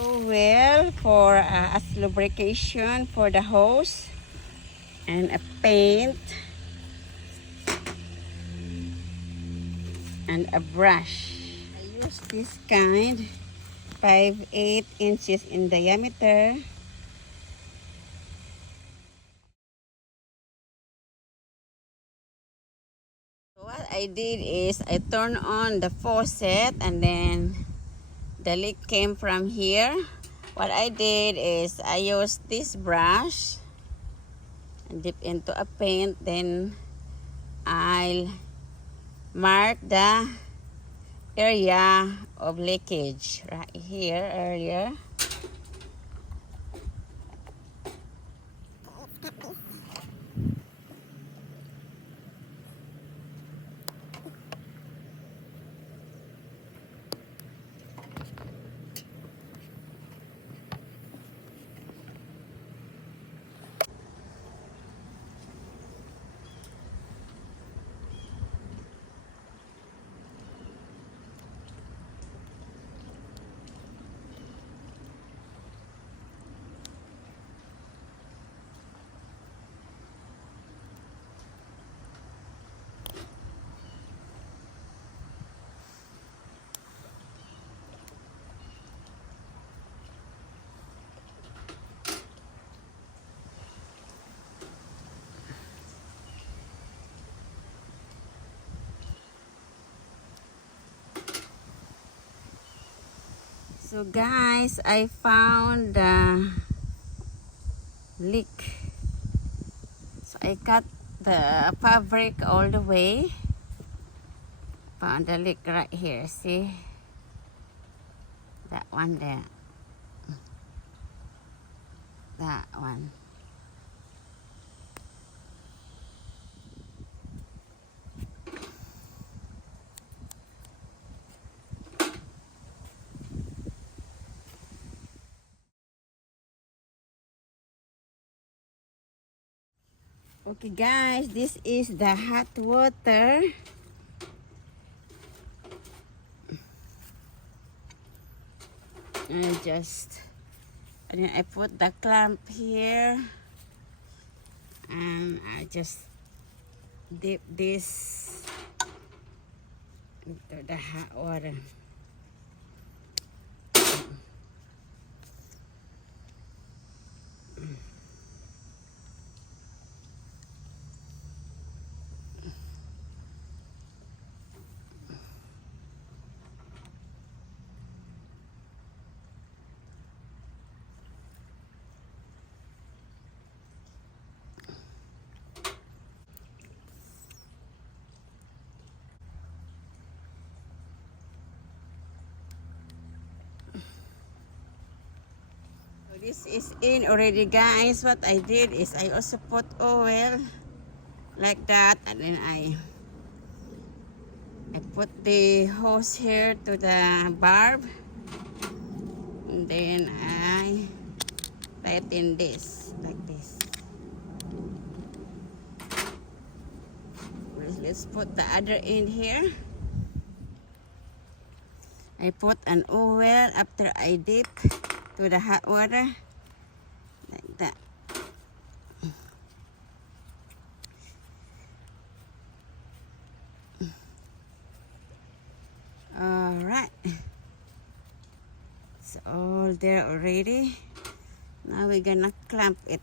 oil for as lubrication for the hose and a paint and a brush. I use this kind 5/8 inches in diameter. What I did is I turned on the faucet and then the leak came from here. What I did is I used this brush and dip into a paint, then I'll mark the area of leakage right here earlier. So guys, I found the leak. So I cut the fabric all the way. Found the leak right here. See? That one there. That one. Okay guys, this is the hot water. And then I put the clamp here. And I just dip this into the hot water. This is in already guys. What I did is I also put oil like that, and then I put the hose here to the barb, and then I tighten this like this. Let's put the other end here. I put an oil after I dip to the hot water like that. All right, it's all there already. Now we're gonna clamp it.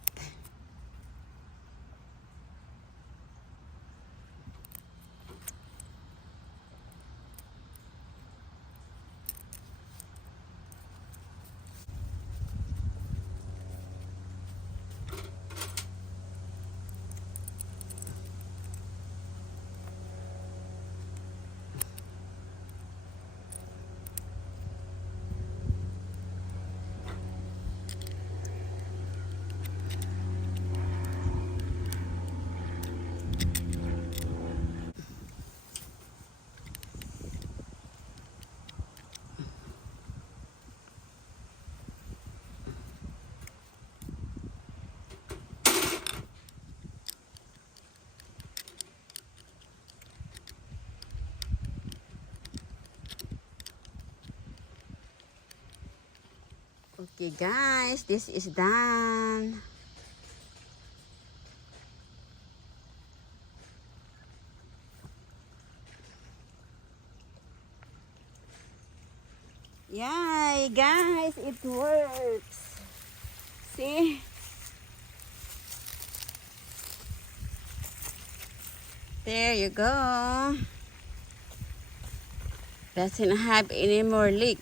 Okay guys, this is done. Yay guys, it works. See? There you go. Doesn't have any more leak.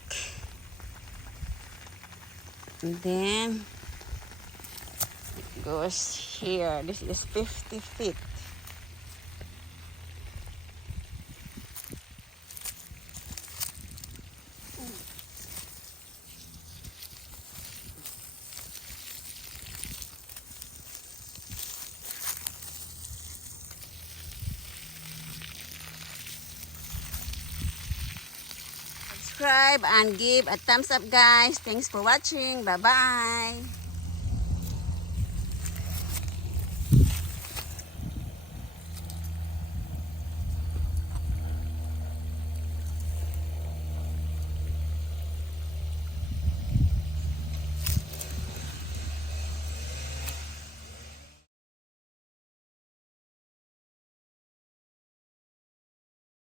And then it goes here. This is 50 feet. Subscribe and give a thumbs up guys. Thanks for watching. Bye bye.